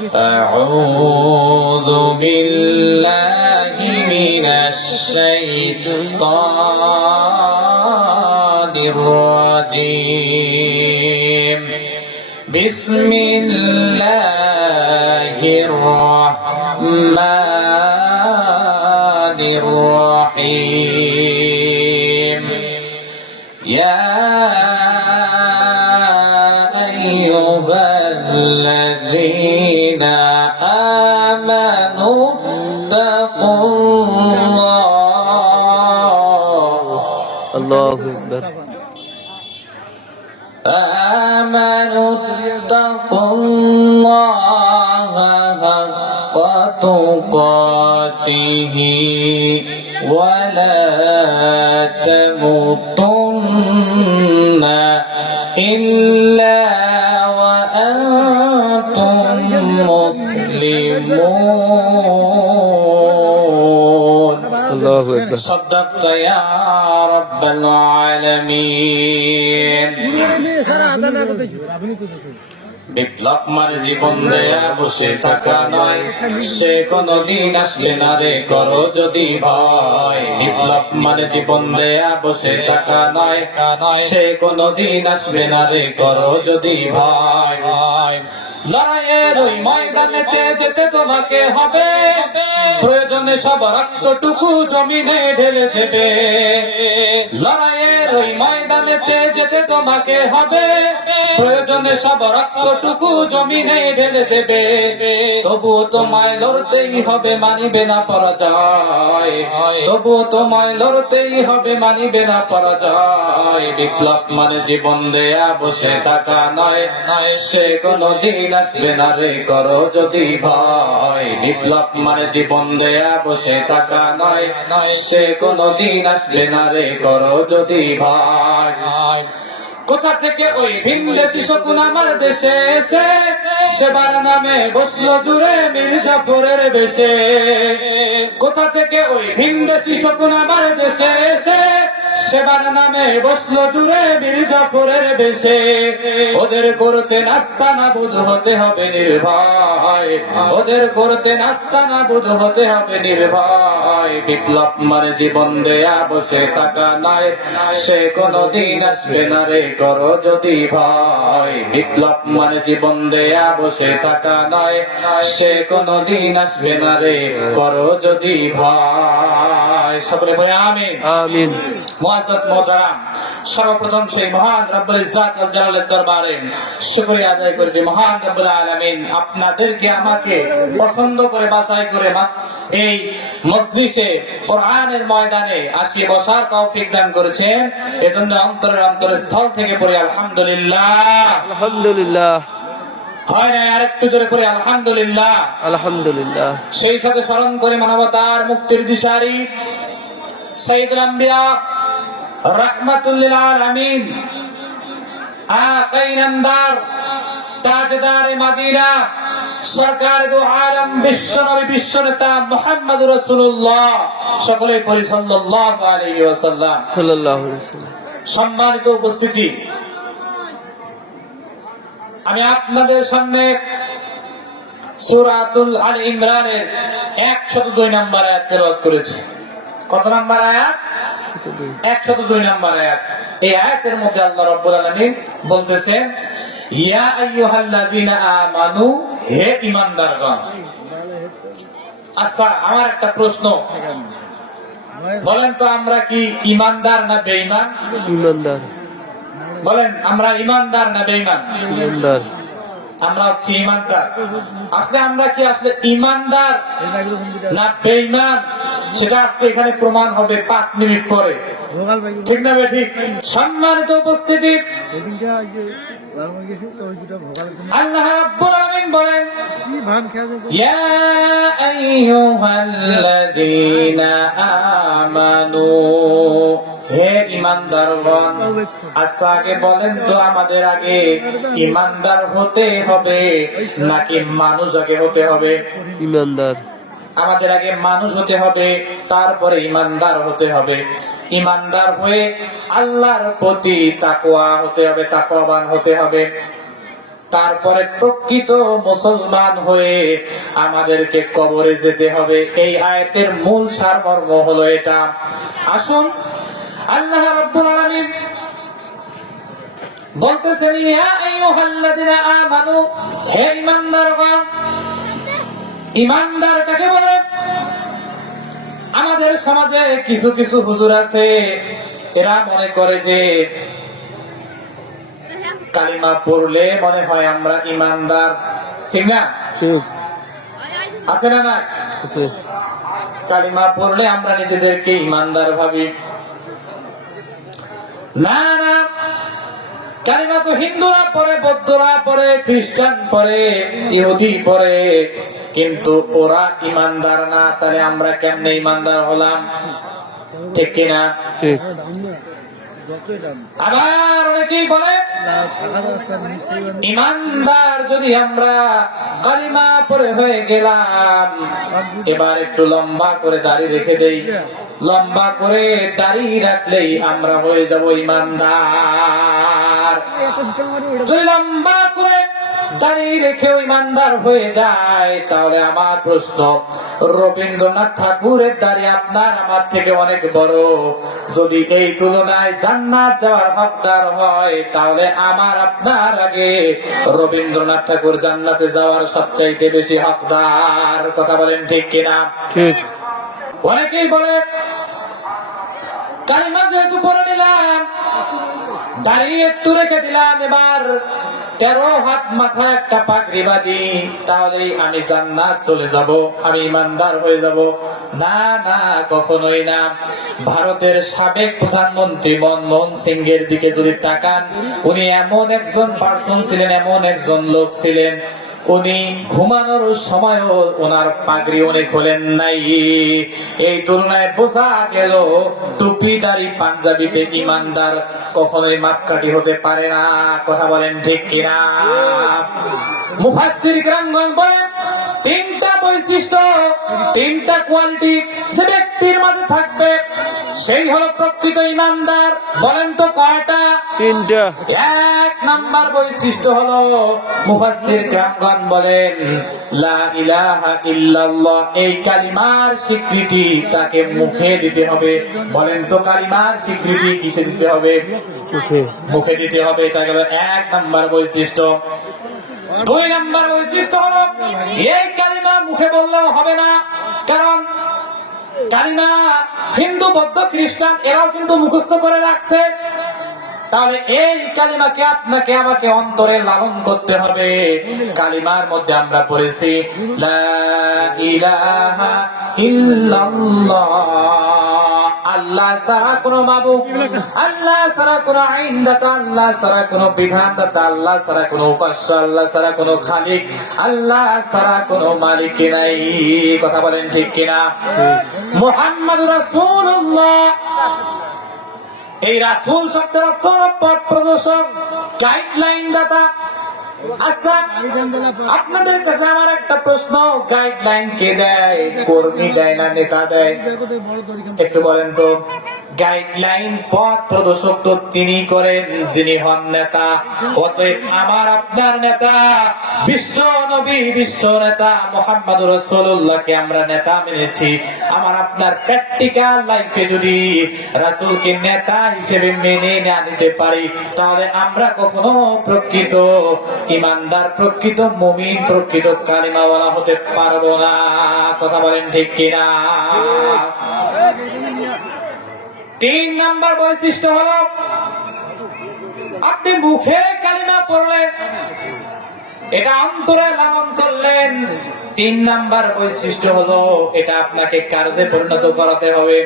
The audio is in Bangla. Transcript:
أعوذ بالله من الشيطان الرجيم بسم الله الرحمن الرحيم يا أيها الذين آمنوا اتقوا الله الله أكبر آمنوا اتقوا الله حق تقاته ولا تموتن إلا وأنتم مسلمون الله أكبر صدقت يا رب العالمين বিপ্লব মানে জীবন দেয়া বসে থাকা নয়, সে কোনদিন আসবে না রে করো যদি ভয়। বিপ্লব মানে জীবন দেয়া বসে থাকা নয়, সে কোনদিন আসবে না রে করো যদি ভয়। লড়াইয়ের ওই ময়দানেতে যেতে তোমাকে হবে, প্রয়োজনে সব রক্তটুকু জমিনে ঢেলে দেবে। লড়াইয়ের ওই ময়দানেতে যেতে তোমাকে হবে, প্রয়োজনে সব রক্তটুকু জমিনে ঢেলে দেবে। তবুও তোমায় লড়তেই হবে, মানিবে না পরাজয়। তবুও তোমায় লড়তেই হবে, মানিবে না পরাজয়। বিপ্লব মানে জীবন দেয়া বসে থাকা নয়, সে কোনদিন আসবে না রে করো যদি ভয়। বিপ্লব মানে জীবন দেয়া বসে থাকা নয়, সে কোনদিন আসবে না রে করো যদি ভয়। কোথা থেকে ওই ভিনদেশি শকুন আমার দেশে এসে সেবার নামে বসলো জুড়ে মীর জাফরের বেশে। কোথা থেকে ওই ভিনদেশি শকুন আমার দেশে এসে সেবার নামে বসলো জুড়ে মীর জাফরের বেশে। ওদের করতে নাস্তা না বুঝ হতে হবে নির্ভয়, ওদের করতে নাস্তা না বুঝ হতে হবে নির্ভয়। বিপ্লব মানে জীবন দেয়া বসে থাকা নয়, সে কোনদিন আসবে না রে করো যদি ভয়। বিপ্লব মানে জীবন দেয়া বসে থাকা নয়, সে কোনদিন আসবে না রে করো যদি ভয়। সকলে বলে আমিন আমিন। মুআজ্জাজ মোহতারাম, সর্বপ্রথম সেই মহান রব্বুল ইজ্জাত ওয়াল জালালের দরবারে শুকরিয়া আদায় করি যে মহান রব্বুল আলামিন আপনাদেরকে আমাকে পছন্দ করে বাছাই করে এই মজলিসে কোরআনের ময়দানে আসিয়ে বসার তৌফিক দান করেছেন। এজন্য অন্তরস্থল থেকে পড়ি আলহামদুলিল্লাহ। আলহামদুলিল্লাহ। হয় না আরেকটু জোরে পড়ি আলহামদুলিল্লাহ। আলহামদুলিল্লাহ। সেই সাথে স্মরণ করে মানবতার মুক্তির দিশারি সাইয়্যিদুল আম্বিয়া রাহমাতুল লিল আলামিন আকায়ে নামদার তাজদারে মদিনা সরকার দু আলম বিশ্বনবী বিশ্বনেতা মুহাম্মদ রাসূলুল্লাহ, সকলে পড়ি সাল্লাল্লাহু আলাইহি ওয়াসাল্লাম। সাল্লাল্লাহু আলাইহি ওয়াসাল্লাম। সম্মানিত উপস্থিতি, আমি আপনাদের সামনে সূরাতুল আল ইমরানের 102 নম্বর আয়াত তেলাওয়াত করেছি। কত নম্বর আয়াত? 102 নম্বর আয়াত। এই আয়াতের মধ্যে আল্লাহ রাব্বুল আলামিন বলতেছেন, ইয়া আইয়ুহাল্লাযীনা আমানু, হে ঈমানদারগণ। আচ্ছা, আমার একটা প্রশ্ন, বলেন তো আমরা কি ঈমানদার না বেঈমান? ঈমানদার। বলেন আমরা ঈমানদার না বেঈমান? ঈমানদার। আমরা হচ্ছি ঈমানদার। আসলে আমরা কি আসলে ঈমানদার না বেঈমান, সেটা আজকে এখানে প্রমাণ হবে 5 মিনিট পরে, ঠিক না? ঠিক। সম্মানিত উপস্থিতি, আল্লাহ রাব্বুল আলামিন বলেন, ইয়া আইয়ুহাল্লাযীনা আমানু, হে ঈমানদারগণ। আচ্ছা, আগে বলেন তো আমাদের আগে ঈমানদার হতে হবে নাকি মানুষ আগে হতে হবে? ঈমানদার। আমাদের আগে মানুষ হতে হবে, তারপরে ঈমানদার হতে হবে। ঈমানদার হয়ে আল্লাহর প্রতি তাকওয়া হতে হবে, তাকওয়াবান হতে হবে। তারপরে প্রকৃত মুসলমান হয়ে আমাদেরকে কবরে যেতে হবে। এই আয়াতের মূল সারমর্ম হলো এটা। আসুন, আল্লাহ রাব্বুল আলামিন বলতেছেন, ইয়া আইয়ুহাল্লাযিনা আমানু, হে ঈমানদারগণ। ঈমানদার কাকে বলে? আমাদের সমাজে কিছু কিছু হুজুর আছে, এরা মনে করে যে কালিমা পড়লে মনে হয় আমরা ঈমানদার, ঠিক না? ঠিক আছে না? না, আছে। কালিমা পড়লে আমরা নিজেদেরকে ঈমানদার ভাবি। না না, কালিমা তো হিন্দুরা পড়ে, বৌদ্ধরা পড়ে, খ্রিস্টান পড়ে, ইহুদি পড়ে, কিন্তু ওরা ঈমানদার না। তাহলে আমরা কেমনে ঈমানদার হলাম? ঠিক কিনা? ঠিক। আবার অনেকেই বলে ঈমানদার যদি আমরা কালিমা পড়ে হয়ে গেলাম, এবার একটু লম্বা করে দাড়ি রেখে দেই, লম্বা করে দাড়ি রাখলেই আমরা হয়ে যাব ঈমানদার। যদি লম্বা করে দাড়ি রেখেও ঈমানদার হয়ে যায়, তাহলে আমার প্রশ্ন, রবীন্দ্রনাথ ঠাকুরের দাড়ি আপনার আমার থেকে অনেক বড়। যদি এই তুলনায় জান্নাত যাওয়ার হকদার হয়, তাহলে আমার আপনার আগে রবীন্দ্রনাথ ঠাকুর জান্নাতে যাওয়ার সবচাইতে বেশি হকদার। কথা বলেন ঠিক কিনা? ঠিক। অনেকেই বলে কালিমা যেহেতু পড়ে নিলাম, দাড়ি একটু রেখে দিলাম, এবার 13 হাত মাথায় একটা পাগড়ি বাঁধি, তাহলেই আমি জান্নাত চলে যাব, আমি ঈমানদার হয়ে যাব। না না, কখনোই না। ভারতের সাবেক প্রধানমন্ত্রী মনমোহন সিং এর দিকে যদি তাকান, উনি এমন একজন পার্সন ছিলেন, এমন একজন লোক ছিলেন, উনি ঘুমানোর সময়ও ওনার পাগড়ি উনি খোলেন নাই। এই তুলনায় বোঝা গেল টুপিদারি পাঞ্জাবিতে ঈমানদার কখনোই মাপকাঠি হতে পারে না। কথা বলেন ঠিক কিনা? মুফাসসির কিরামগণ বলেন, 3টা বৈশিষ্ট্য, 3টা কোয়ালিটি যে ব্যক্তির মাঝে থাকবে, সেই হলো প্রকৃত ঈমানদার। বলেন তো কয়টা? 3টা। 1 নাম্বার বৈশিষ্ট্য হলো, মুফাসসির কিরামগণ বলেন, লা ইলাহা ইল্লাল্লাহ, এই কালিমার স্বীকৃতি তাকে মুখে দিতে হবে। বলেন তো কালিমার স্বীকৃতি কিসে দিতে হবে? মুখে দিতে হবে। এটা গেল 1 নাম্বার বৈশিষ্ট্য। 2 নাম্বার বৈশিষ্ট্য হলো, এই কালিমা মুখে বললেও হবে না, কারণ কালিমা হিন্দু, বৌদ্ধ, খ্রিস্টান এরাও কিন্তু মুখস্থ করে রাখছে। তাহলে এই কালিমাকে আপনাকে আমাকে অন্তরে লালন করতে হবে। কালিমার মধ্যে আমরা পড়েছি লা ইলাহা ইল্লাল্লাহ, আল্লাহ ছাড়া কোনো মাবুদ, আল্লাহ ছাড়া কোনো আইনদাতা, আল্লাহ ছাড়া কোনো বিধানদাতা, আল্লাহ ছাড়া কোনো উপাস্য, আল্লাহ ছাড়া কোনো খালিক, আল্লাহ ছাড়া কোনো মালিক নাই। কথা বলেন ঠিক কিনা? মুহাম্মাদুর রাসূলুল্লাহ, এই রাসূল শব্দের অর্থ হলো পথ প্রদর্শক, গাইডলাইন দাতা। আচ্ছা, আপনাদের কাছে আমার একটা প্রশ্ন, গাইডলাইন কে দেয়? কর্মী দেয় না নেতা দেয়? একটু বলেন তো। গাইডলাইন, পথ প্রদর্শক তো তিনি করেন যিনি হন নেতা। অতএব আমার আপনার নেতা বিশ্ব নবী, বিশ্ব নেতা মুহাম্মদুর রাসূলুল্লাহকে আমরা নেতা মেনেছি। আমার আপনার প্র্যাকটিক্যাল লাইফে যদি রাসূলকে নেতা হিসেবে মেনে না নিতে পারি, তাহলে আমরা কখনো প্রকৃত ঈমানদার, প্রকৃত মুমিন, প্রকৃত কালিমাওয়ালা হতে পারবো না। কথা বলেন ঠিক কিনা? 3 নাম্বার বৈশিষ্ট্য হলো, আপনি মুখে কালিমা পড়লেন, এটা অন্তরে লালন করলেন। 3 নাম্বার বৈশিষ্ট্য হলো, এটা আপনাকে কার্যে পরিণত করাতে হবে।